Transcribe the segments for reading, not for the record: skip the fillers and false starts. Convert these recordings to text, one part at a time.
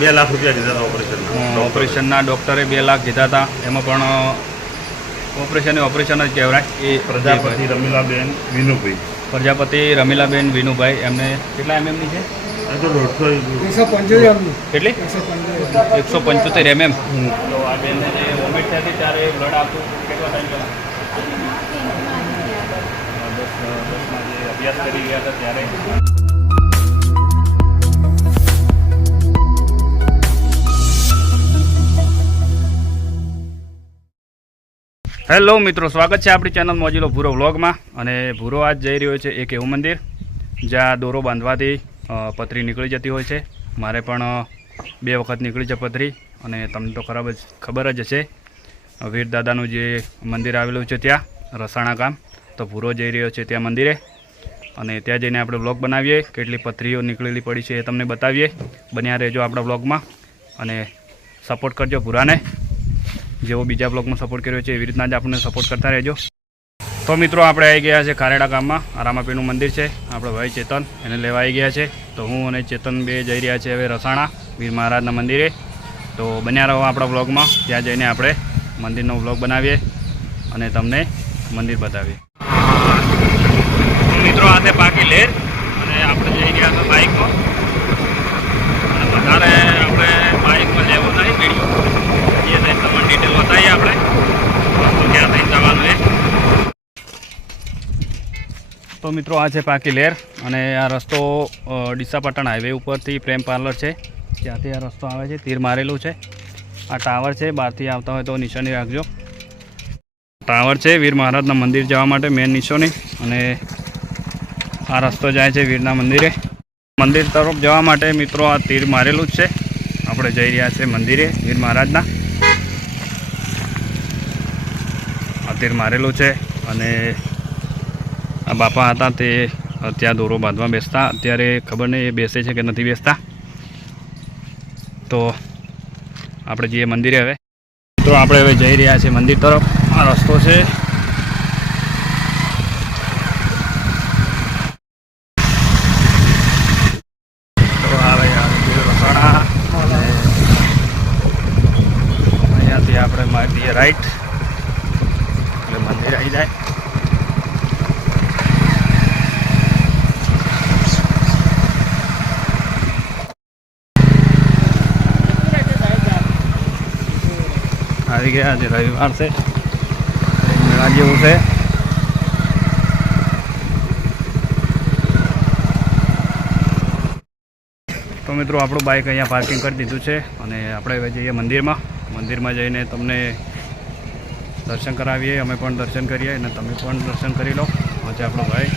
2 લાખ રૂપિયા કીધા હતા ઓપરેશનના. ઓપરેશનના ડૉક્ટરે 2 લાખ કીધા હતા. એમાં પણ ઓપરેશન જ કહેવાય. એ પ્રજાપતિ રમીલાબેન વિનુભાઈ. પ્રજાપતિ રમીલાબેન વિનુભાઈ. એમને કેટલા એમએમની છે? કેટલી? 175 mm. તો આ બેનને જે વોમિટ થયા હતી ત્યારે બ્લડ આપતું કેટલા ટાઈમ પહેલાં? 10માં જે અભ્યાસ કરી ગયા હતા ત્યારે. હેલો મિત્રો, સ્વાગત છે આપણી ચેનલ મોજીલો ભૂરો વ્લોગમાં. અને ભૂરો આજ જઈ રહ્યો છે એક એવું મંદિર જ્યાં દોરો બાંધવાથી પથરી નીકળી જતી હોય છે. મારે પણ 2 વખત નીકળી છે પથરી. અને તમને તો ખબર જ હશે વીર દાદાનું જે મંદિર આવેલું છે ત્યાં રસાણા ગામ. તો ભૂરો જઈ રહ્યો છે ત્યાં મંદિરે, અને ત્યાં જઈને આપણે વ્લોગ બનાવીએ. કેટલી પથરીઓ નીકળેલી પડી છે એ તમને બતાવીએ. બન્યા રહેજો આપણા વ્લોગમાં અને સપોર્ટ કરજો ભૂરાને, જેવો બીજા બ્લોગમાં સપોર્ટ કર્યો છે એવી રીતના જ આપણને સપોર્ટ કરતા રહેજો. તો મિત્રો, આપણે આવી ગયા છે ખારેડા ગામમાં. રામાપીરનું મંદિર છે. આપણો ભાઈ ચેતન એને લેવા આવી ગયા છે. તો હું અને ચેતન બે જઈ રહ્યા છે હવે રસાણા વીર મહારાજના મંદિરે. તો બન્યા રહો આપણા બ્લોગમાં. ત્યાં જઈને આપણે મંદિરનો બ્લોગ બનાવીએ અને તમને મંદિર બતાવીએ. મિત્રો, આ તે પાકી લેર અને આપણે જઈ ગયા હતા બાઇકમાં. અને વધારે આપણે બાઇકમાં લેવું નહીં વિડીયો, એ થઈને તમને ડિટેલ બતાવીએ આપણે તો ક્યાં થઈને જવાનું એ. તો મિત્રો, આ છે પાકી લેર અને આ રસ્તો ડીસા પાટણ હાઈવે ઉપરથી પ્રેમ પાર્લર છે ત્યાંથી આ રસ્તો આવે છે. તીર મારેલું છે. આ ટાવર છે. બહારથી આવતા હોય તો નિશાની રાખજો. ટાવર છે વીર મહારાજના મંદિર જવા માટે મેન નિશાની. અને આ રસ્તો જાય છે વીરના મંદિરે. મંદિર તરફ જવા માટે મિત્રો આ તીર મારેલું જ છે. આપણે જઈ રહ્યા છે મંદિરે વીર મહારાજના. આ તીર મારેલું છે. અને આ બાપા હતા તે ત્યાં દોરો બાંધવા બેસતા. અત્યારે ખબર નહીં એ બેસે છે કે નથી બેસતા. તો આપણે જઈએ મંદિરે હવે. મિત્રો, આપણે હવે જઈ રહ્યા છીએ મંદિર તરફ. આ રસ્તો છે. તો આવે રસાણા. અહીંયાથી આપણે મારીએ રાઈટ એટલે મંદિર આવી જાય. આવી ગયા. આજે રવિવાર છે, મેળા જેવું છે. તો મિત્રો, આપણું બાઇક અહીંયા પાર્કિંગ કરી દીધું છે અને આપણે હવે જઈએ મંદિરમાં. મંદિરમાં જઈને તમને દર્શન કરાવીએ. અમે પણ દર્શન કરીએ અને તમે પણ દર્શન કરી લો. આજે આપણો ભાઈ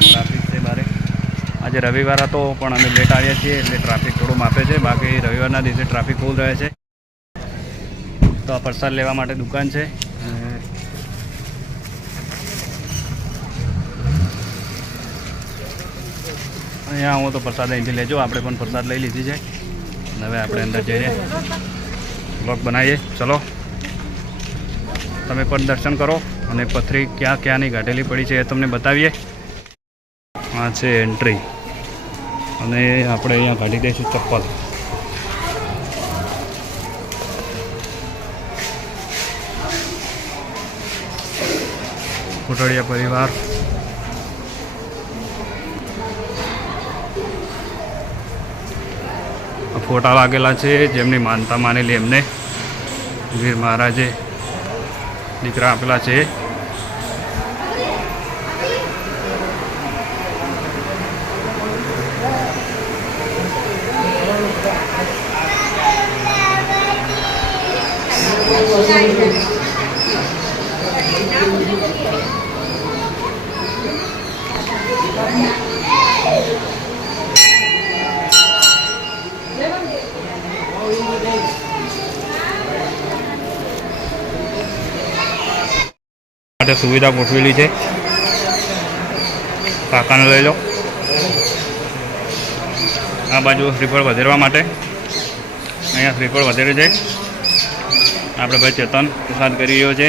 ટ્રાફિક છે બારે. આજે રવિવાર હતો પણ અમે લેટ આવ્યા છીએ એટલે ટ્રાફિક થોડું માપે છે. બાકી રવિવારના દિવસે ટ્રાફિક ફૂલ રહે છે. તો આ પ્રસાદ લેવા માટે દુકાન છે. અહીંયા આવો તો પ્રસાદ અહીંથી લેજો. આપણે પણ પ્રસાદ લઈ લીધી છે અને હવે આપણે અંદર જઈને બ્લોગ બનાવીએ. ચલો, તમે પણ દર્શન કરો અને પથરી ક્યાં ક્યાંની ગાઢેલી પડી છે એ તમને બતાવીએ. આ છે એન્ટ્રી અને આપણે અહીંયા કાઢી દઈશું ચપ્પલ. કોટડિયા પરિવાર. ફોટા લાગેલા છે જેમની માનતા માનેલી એમને વીર મહારાજે દીકરા આપેલા છે. માટે સુવિધા ગોઠવેલી છે. કાકાને લઈ લો. આ બાજુ શ્રીફળ વધેરવા માટે અહીંયા શ્રીફળ વધેરે છે. આપણે ભાઈ ચેતન પ્રસાદ કરી રહ્યો છે.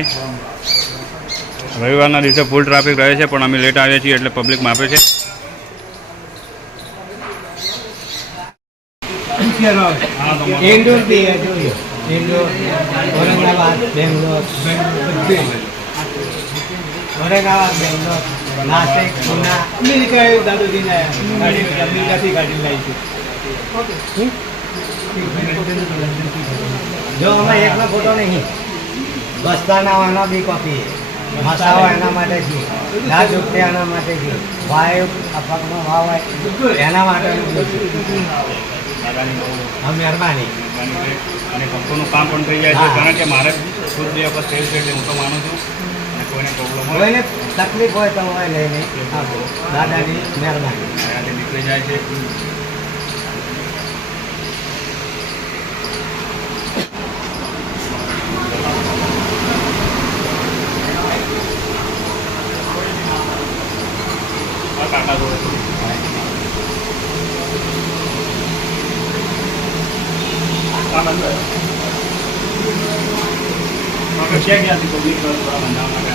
રવિવારના દિવસે ફૂલ ટ્રાફિક રહે છે પણ અમે લેટ આવ્યા છીએ એટલે પબ્લિક માપે છે. હોશિયાર આવે. હા, તમારો. ઇન્દોર બી હે, જોયો. ઇન્દોર, ઔરંગાબાદ, બેંગ્લોર, બધે. ઔરંગાબાદ, બેંગ્લોર, નાસિક, પુના. અમેરિકા એ દાદુજીને ગાડી અમેરિકાથી ગાડી લાવી છે. જો અમે એકનો ફોટો નહીં, બસ્તાના વાના બી કોપી, મસાવો એના માટે છે, દાદ ઉગતે એના માટે છે, વાયુ આ પગમાં વાવ હોય એના માટેનું છે. દાદાની બહુ હા, મહેરબાની. મહેરબાની છે. અને ભક્તોનું કામ પણ થઈ જાય છે. હા. કારણ કે મારે ખુદ બે વખત થયું છે એટલે હું તો માનું છું. અને કોઈને પ્રોબ્લેમ હોય કોઈને તકલીફ હોય તો હોય લઈને આપો. દાદાની મહેરબાની. અહીંયાથી નીકળી જાય છે. આ કાકા જોડે આ બંધ હોય. આપણે ક્યાં ગયા હતી પબ્લિક બંધાવવા માટે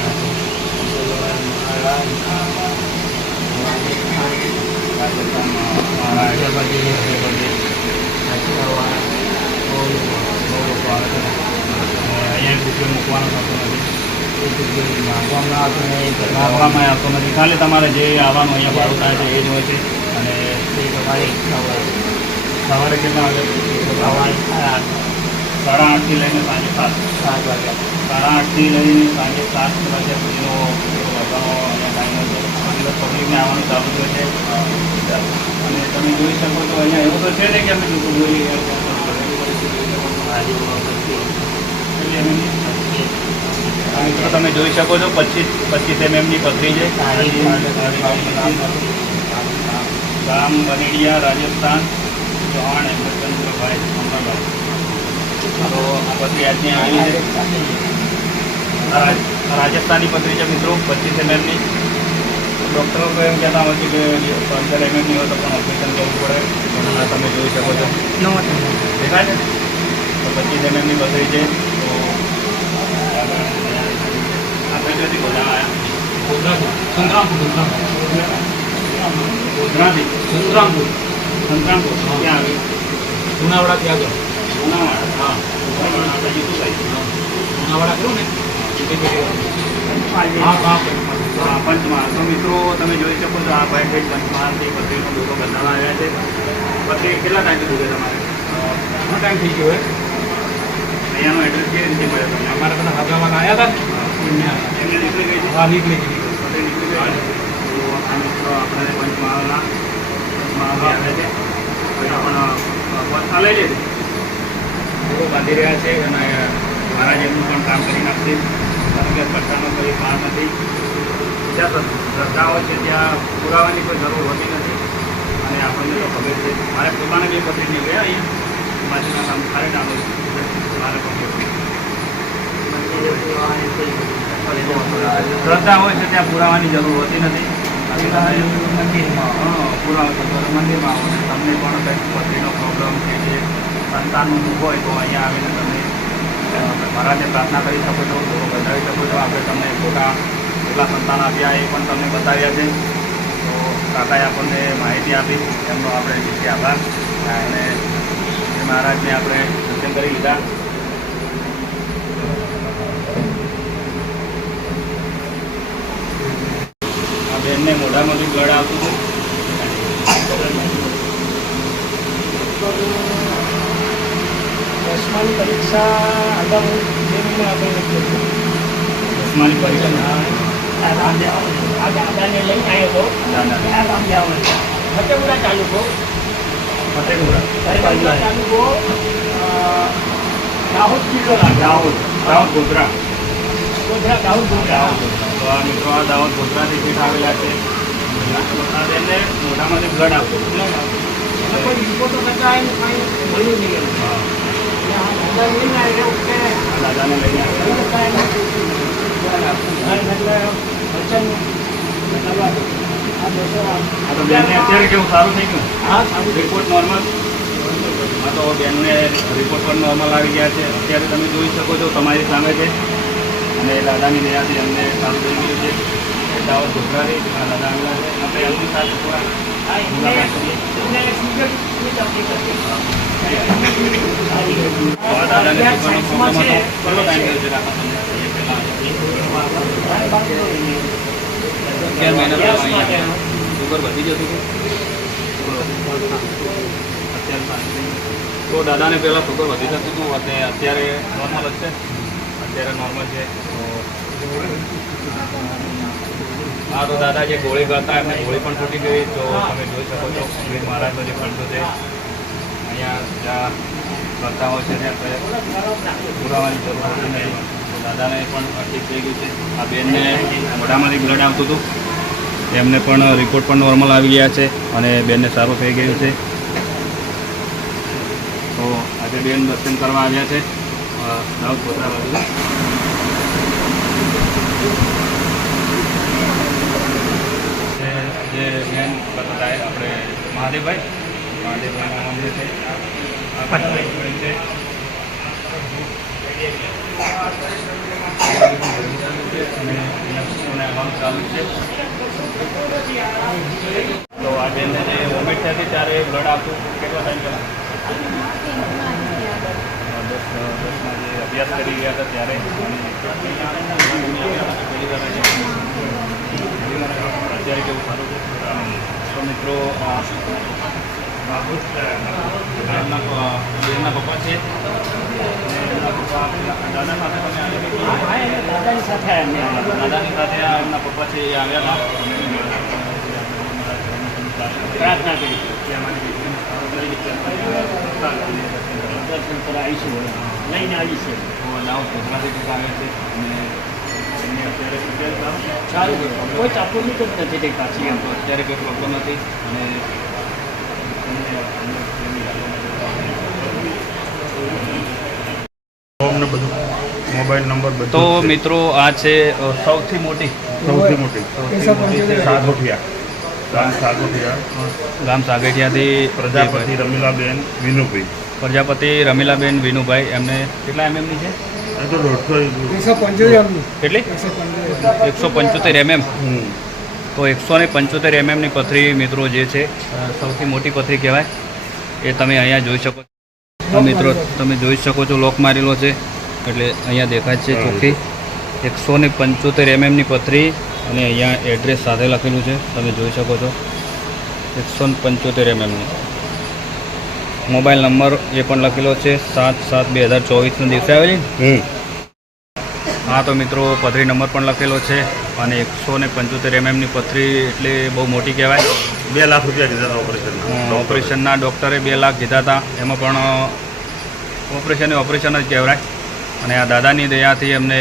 મારા હૈદરાબાદ અહીંયા રૂપિયો મૂકવાનો થતો નથી. નાખવામાં આવતો નથી. ખાલી તમારે જે આવવાનું અહીંયા ભાડું થાય છે એ જ હોય છે. અને સવારે કેટલા વાગે? 8:30થી લઈને સાંજે 7 વાગ્યા. 8:30થી લઈને સાંજે 7 વાગ્યા સુધીનો બધાનો અહીંયા ટાઈમ હોય છે. અંદર પબ્લિકને આવવાનું ચાલુ હોય છે. અને તમે જોઈ શકો છો અહીંયા એવું તો છે ને કે અમે મિત્રો તમે જોઈ શકો છો 25 mm પથરી છે. ગામ બનેડિયા, રાજસ્થાન, ચૌહાણ હેમચંદ્રભાઈ અમરાભાઈ. તો આ પથરી આજની આવી છે. રાજસ્થાની પથરી છે મિત્રો, 25 mm ની. ડૉક્ટરો તો એમ કહેતા હોય છે કે 15 mm ની હોય તો પણ ઓપરેશન કરવું પડે. પણ આ તમે જોઈ શકો છો દેખાય છે. તો 25 mm ની પથરી છે. તો આ કઈ જતી ગોધરા આવ્યા? ગોધરાથી સંતરામપુર ક્યાં આવ્યું? જુનાવાડાથી આગળ. જુનાવાડા. હા, આપણે જીતું ભાઈ જુનાવાડા કરું ને હા, પંચમહાલ. તો મિત્રો તમે જોઈ શકો છો આ ભાઈ છે પંચમહાલથી પથરીનો દોરો બનાવવા આવ્યા છે. પથરી કેટલા ટાઈમથી દુખે તમારે? ઘણો ટાઈમ થઈ ગયો હોય. અહીંયાનો એડ્રેસ કેવી રીતે મળ્યો તમને? અમારે બધા હગાવાલા આવ્યા હતા ને એમને નીકળી ગઈ છે? હા, નીકળી ગઈ. પથરી નીકળી ગઈ છે. તો આ મિત્રો આપણે પંચમહાલના આવ્યા છે. પણ પથરા લઈ લે દોરો બાંધી રહ્યા છે. અને મહારાજ એમનું પણ કામ કરી નાખશે. કારણ કે પથરાનો કોઈ ભાર નથી. જ્યાં શ્રદ્ધા હોય છે ત્યાં પુરાવાની કોઈ જરૂર હોતી નથી. અને આપણને તો ખબર છે. મારે પોતાને બી પથરી નહીં ગયા અહીંયા બાજુના કામ ખાલી નામ મારે શ્રદ્ધા હોય છે ત્યાં પુરાવાની જરૂર હોતી નથી. મંદિરમાં પુરાવો મંદિરમાં આવો ને તમને પણ કંઈક પથરીનો પ્રોબ્લેમ છે કે સંતાનનું દુઃખ હોય તો અહીંયા આવીને તમે મહારાજને પ્રાર્થના કરી શકો છો, દોરો બતાવી શકો છો. આપણે તમને ફોટા કેટલા સંતાન આપ્યા એ પણ તમને બતાવ્યા છે. તો કાકાએ આપણને માહિતી આપી એમનો આપણે દિલથી આભાર. અને મહારાજને આપણે દર્શન કરી લીધા. આ બેનને મોઢામાંથી બ્લડ આવતું હતું. દસમાની પરીક્ષા અગાઉ 2 મહિના આપણે દસમાની પરીક્ષા આ દાદાને લઈને આવ્યો હતો. ફતેપુરા તાલુકો તાલુકો દાહોદ જિલ્લો દાહોદ ગોધરા. દાહોદ ગોધરા. તો આ મિત્રો આ દાહોદ ગોધરાથી પીઠ આવેલા છે. એમને મોઢામાંથી બ્લડ આવતું હતું. કોઈ રિપોર્ટો કરતા એને કાંઈ મળ્યું નહીં. દાદા લઈને આવ્યો કે દાદાને લઈને આવ્યા. આ તો બેનને અત્યારે કેવું સારું થઈ ગયું? હા, સારું. Report normal. આ તો બેનને રિપોર્ટ પણ નોર્મલ આવી ગયા છે. અત્યારે તમે જોઈ શકો છો તમારી સામે છે. અને દાદાની દયાથી અમને સારું થઈ ગયું છે. દાહોદ ગોધરાથી દાદા આવેલા છે. આપણે એમની સાથે થોડા મુલાકાત કરીએ. તો આ દાદાને સુગરનો પ્રોબ્લેમ હતો. કેટલો ટાઈમ થયો છે કાકા તમને? 11 મહિના પહેલા અહીંયા સુગર વધી જતું હતું. તો દાદાને પહેલાં સુગર વધી જતું હતું અને અત્યારે નોર્મલ જ છે. અત્યારે નોર્મલ છે. તો હા, તો દાદા જે ગોળી કરતા એમને ગોળી પણ તૂટી ગઈ. તો તમે જોઈ શકો છો વીર મહારાજનો જે ખર્ચો છે અહીંયા જ્યાં કરતા હોય છે ત્યાં પુરાવાની જરૂર હોતી નહીં. તો દાદાને પણ ઠીક થઈ ગયું છે. આ બેનને મોઢામાંથી બ્લડ આવતું હતું, એમને પણ રિપોર્ટ પણ નોર્મલ આવી ગયા છે અને બેનને સારું થઈ ગયું છે. તો આજે બેન દર્શન કરવા આવ્યા છે દાહોદ ગોધરા બાજુ. જે બેન બતાવે આપણે મહાદેવભાઈનું મંદિર છે. આ ભાઈ છે અને આવવાનું ચાલુ છે. તો આ બેનને જે વોમિટ થતી ત્યારે બ્લડ આપતું કેટલો ટાઈમ પહેલાં? 10માં જે અભ્યાસ કરી ગયા હતા ત્યારે અત્યારે કેવું સારું છે. તો મિત્રો બેનના પપ્પા છે. દાદા સાથે તમે દાદાની સાથે એમના પપ્પા છે એ આવ્યા હતા. પ્રાર્થના કરી દર્શન પર આવીશું, લઈને આવીશું. દાહોદ ગોધરાથી કંઈક આવે છે અને એમને અત્યારે સારું કોઈ તકલીફ જ નથી કંઈક પાછી. એમ તો અત્યારે કોઈ પ્રોબ્લેમ નથી અને મોબાઈલ નંબર બધું. તો મિત્રો આ છે સૌથી મોટી ગામ સાગઠિયાથી પ્રજાપતિ રમીલાબેન વિનુભાઈ. પ્રજાપતિ રમીલાબેન વિનુભાઈ. એમને કેટલા એમએમની છે? એ તો 150. કેટલી? 175 mm. તો 175 mmની પથરી મિત્રો જે છે સૌથી મોટી પથરી કહેવાય. એ તમે અહીંયા જોઈ શકો છો. તો મિત્રો તમે જોઈ શકો છો લોક મારેલો છે એટલે અહીંયા દેખાય છે ચોખ્ખી 175 mmની પથરી અને અહીંયા એડ્રેસ સાથે લખેલું છે તમે જોઈ શકો છો 175 mmની. મોબાઈલ નંબર એ પણ લખેલો છે 7/7/2024ના દિવસે આવેલી. હા, તો મિત્રો પથરી નંબર પણ લખેલો છે અને 175 mmની પથરી એટલે બહુ મોટી કહેવાય. 2 લાખ રૂપિયા કીધા હતા ઓપરેશનના. ઓપરેશનના ડૉક્ટરે 2 લાખ કીધા હતા. એમાં પણ ઓપરેશન જ કહેવાય. અને આ દાદાની દયાથી એમને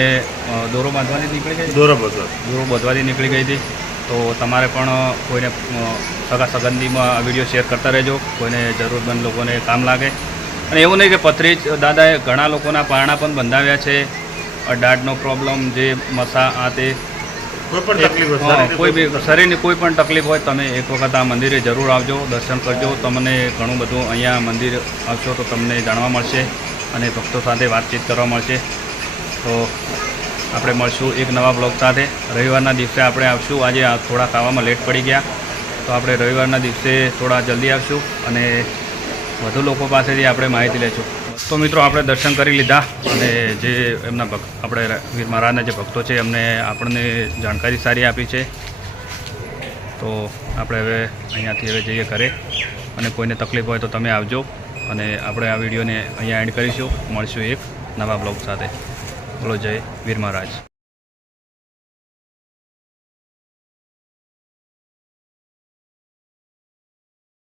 દોરો બાંધવાની નીકળી ગઈ. દોરો બાંધવાથી નીકળી ગઈ હતી. તો તમારે પણ કોઈને સગા સંબંધીમાં આ વિડીયો શેર કરતા રહેજો, કોઈને જરૂરમંદ લોકોને કામ લાગે. અને એવું નહીં કે પથરી જ, દાદાએ ઘણા લોકોના પારણા પણ બંધાવ્યા છે. દાઢનો પ્રોબ્લેમ, જે મસા આ તે કોઈ બી શરીરની કોઈ પણ તકલીફ હોય તમે એક વખત આ મંદિરે જરૂર આવજો, દર્શન કરજો. તમને ઘણું બધું અહીંયા મંદિર આવશો તો તમને જાણવા મળશે અને ભક્તો સાથે વાતચીત કરવા મળશે. તો આપણે મળશું એક નવા બ્લોગ સાથે. રવિવારના દિવસે આપણે આવશું. આજે થોડા ખાવામાં લેટ પડી ગયા તો આપણે રવિવારના દિવસે થોડા જલ્દી આવશું અને વધુ લોકો પાસેથી આપણે માહિતી લઈશું. તો મિત્રો આપણે દર્શન કરી લીધા અને જે એમના આપણે વીર મહારાજના જે ભક્તો છે એમને આપણને જાણકારી સારી આપી છે. તો આપણે હવે અહીંયાથી હવે જઈએ ઘરે અને કોઈને તકલીફ હોય તો તમે આવજો અને આપણે આ વિડીયોને અહીંયા એન્ડ કરીશું. મળશું એક નવા બ્લોગ સાથે. બોલો જય વીર મહારાજ.